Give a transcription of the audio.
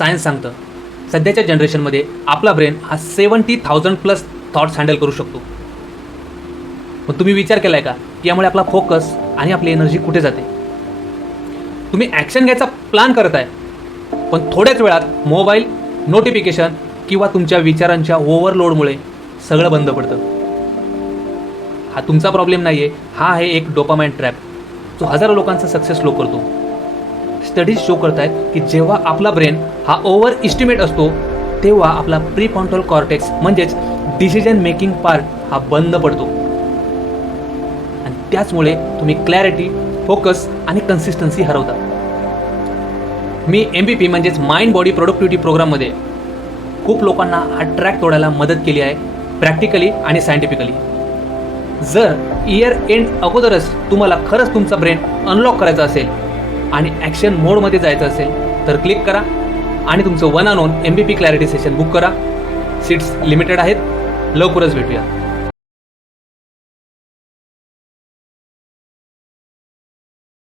Science सांगतं सध्याच्या जनरेशनमध्ये आपला ब्रेन हा 70,000+ थॉट्स हँडल करू शकतो. पण तुम्ही विचार केला आहे का की यामुळे आपला फोकस आणि आपली एनर्जी कुठे जाते? तुम्ही ॲक्शन घ्यायचा प्लॅन करत आहे पण थोड्याच वेळात मोबाईल, नोटिफिकेशन किंवा तुमच्या विचारांच्या ओव्हरलोडमुळे सगळं बंद पडतं. हा तुमचा प्रॉब्लेम नाही आहे, हा आहे एक डोपामाइन ट्रॅप जो हजारो लोकांचा सक्सेस लो करतो. स्टडीज शो करत आहेत की जेव्हा आपला ब्रेन हा ओव्हर इस्टिमेट असतो तेव्हा आपला प्रीफ्रंटल कॉर्टेक्स म्हणजेच डिसिजन मेकिंग पार्ट हा बंद पडतो आणि त्याचमुळे तुम्ही क्लॅरिटी, फोकस आणि कन्सिस्टन्सी हरवता. मी MBP म्हणजेच माइंड बॉडी प्रोडक्टिव्हिटी प्रोग्राममध्ये खूप लोकांना हा ट्रॅक तोडायला मदत केली आहे, प्रॅक्टिकली आणि सायंटिफिकली. जर इयर एंड अगोदरच तुम्हाला खरंच तुमचा ब्रेन अनलॉक करायचा असेल आणि ॲक्शन मोडमध्ये जायचं असेल तर क्लिक करा आणि तुमचं 1 on 1 MBP clarity session book करा. सीट्स लिमिटेड आहेत. लवकरच भेटूया.